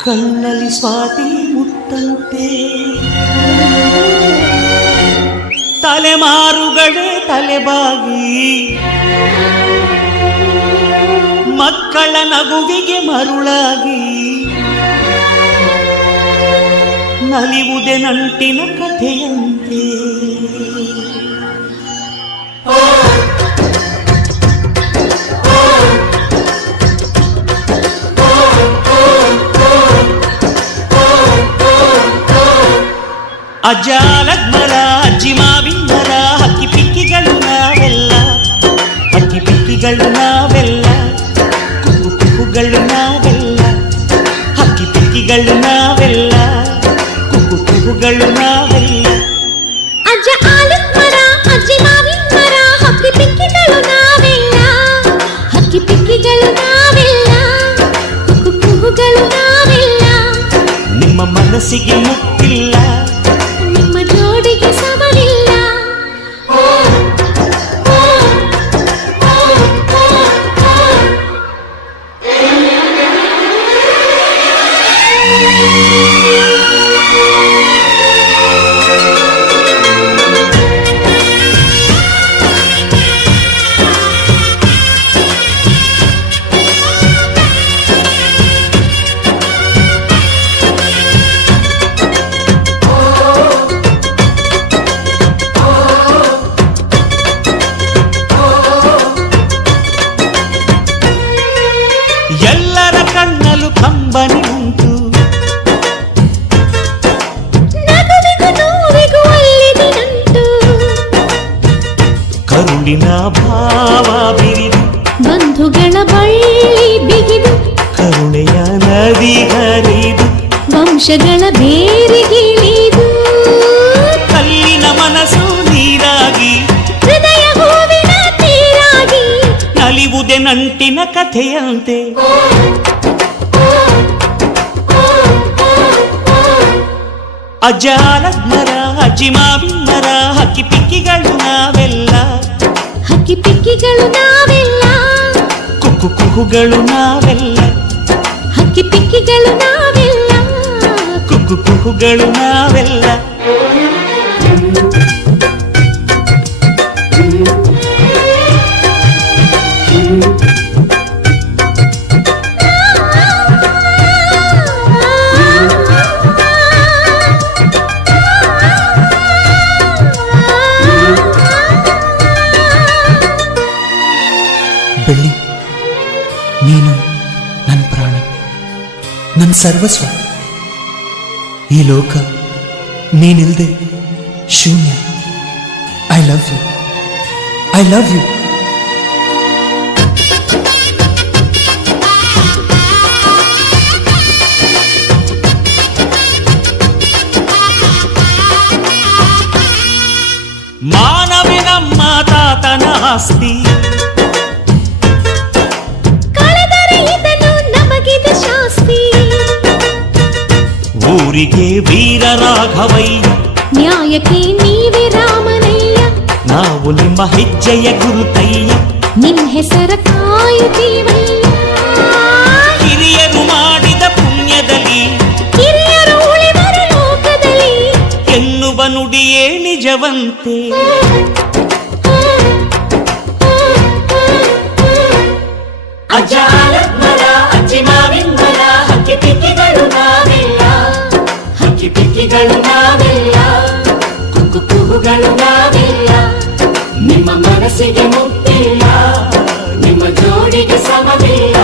ಕಣ್ಣಲ್ಲಿ ಸ್ವಾತಿ ಮುತ್ತಂತೆ ತಲೆಮಾರುಗಳೇ ತಲೆಬಾಗಿ ಮಕ್ಕಳ ನಗುವಿಗೆ ಮರುಳಾಗಿ ನಲಿವುದೆ ನಂಟಿನ ಕಥೆಯಂತೆ ಅಜ್ಜಾಲದ ಮರ ಅಜ್ಜಿ ಮಾವಿನ ಮರ ಹಕ್ಕಿ ಪಿಕ್ಕಿಗಳು ನಾವೆಲ್ಲ ಹಕ್ಕಿ ಪಿಕ್ಕಿಗಳು ನಾವೆಲ್ಲ ಕುಕ್ಕು ಕುಕ್ಕುಗಳು ನಾವೆಲ್ಲ ಹಕ್ಕಿ ಪಿಕ್ಕಿಗಳು ನಾವೆಲ್ಲ ಕುಕ್ಕು ಕುಕ್ಕುಗಳು ನಾವೆಲ್ಲ ಅಜ್ಜ ಆಲದ ಮರ ಅಜ್ಜಿ ಮಾವಿನ ಮರ ಹಕ್ಕಿ ಪಿಕ್ಕಿಗಳು ನಾವೆಲ್ಲ ಹಕ್ಕಿ ಪಿಕ್ಕಿಗಳು ನಾವೆಲ್ಲ ಕುಕ್ಕು ಕುಕ್ಕುಗಳು ನಾವೆಲ್ಲ ನಿಮ್ಮ ಮನಸ್ಸಿಗೆ ಮುಟ್ಟಿಲ್ಲ ನಿಮ್ಮ ಜೋಡಿಗೆ ಸಮವಿಲ್ಲ ಎಲ್ಲರ ಕಣ್ಣಲು ಕಂಬನಿ ಉಂಟು ನಗುವಿಗೂ ನೋವಿಗೂ ಅಲ್ಲಿದಿನುಂಟು ಕರುಳಿನ ಭಾವ ಬಿರಿದು ಬಂಧುಗಳ ಬಳ್ಳಿ ಬಿಗಿದು ಕರುಣೆಯ ನದಿ ಹರಿದು ವಂಶಗಳ ಬೇರಿಗಿಳಿದು ಕಲ್ಲಿನ ಮನಸ್ಸು ನೀರಾಗಿ ಹೃದಯ ಹೂವಿನ ತೀರಾಗಿ ನಲಿವುದೆ ನಂಟಿನ ಕಥೆಯಂತೆ ಅಜ್ಜಾಲದ ಮರ ಅಜ್ಜಿ ಮಾವಿನ ಮರ ಹಕ್ಕಿ ಪಿಕ್ಕಿಗಳು ನಾವೆಲ್ಲ ಹಕ್ಕಿ ಪಿಕ್ಕಿಗಳು ನಾವೆಲ್ಲ ಕುಕ್ಕು ಕುಹುಗಳು ನಾವೆಲ್ಲ ಹಕ್ಕಿ ಪಿಕ್ಕಿಗಳು ನಾವೆಲ್ಲ ಕುಕ್ಕು ಕುಹುಗಳು ನಾವೆಲ್ಲ ಬೆಳ್ಳಿ ನೀನು ನನ್ನ ಪ್ರಾಣ ನನ್ನ ಸರ್ವಸ್ವ ಈ ಲೋಕ ನೀನಿಲ್ದೆ ಶೂನ್ಯ I love you I love you ಮಾನವೇ ನಮ್ಮ ತಾತನ ಆಸ್ತಿ ಕಳೆದರೆ ಇದನ್ನು ನಮಗಿದು ಶಾಸ್ತಿ ಊರಿಗೆ ವೀರ ರಾಘವಯ್ಯ ನ್ಯಾಯಕ್ಕೆ ನೀವೇ ರಾಮನಯ್ಯ ನಾವು ನಿಮ್ಮ ಹೆಜ್ಜೆಯ ಗುರುತಯ್ಯ ನಿನ್ ಹೆಸರ ಕಾಯುತ್ತೀವಯ್ಯ ಹಿರಿಯರು ಮಾಡಿದ ಪುಣ್ಯದಲ್ಲಿ ಹಿರಿಯರು ಉಳಿದರು ಲೋಕದಲ್ಲಿ ಎನ್ನುವ ನುಡಿಯೇ ನಿಜವಂತೆ ಅಜ್ಜಾಲದ ಮರ ಅಜ್ಜಿ ಮಾವಿನ ಮರ ಹಕ್ಕಿ ಪಿಕ್ಕಿಗಳು ನಾವೆಲ್ಲ ಹಕ್ಕಿ ಪಿಕ್ಕಿಗಳು ನಾವೆಲ್ಲ ಕುಕ್ಕು ಕುಹುಗಳು ನಾವೆಲ್ಲ ನಿಮ್ಮ ಮನಸ್ಸಿಗೆ ಮುಟ್ಟಿಲ್ಲ ನಿಮ್ಮ ಜೋಡಿಗೆ ಸಮವಿಲ್ಲ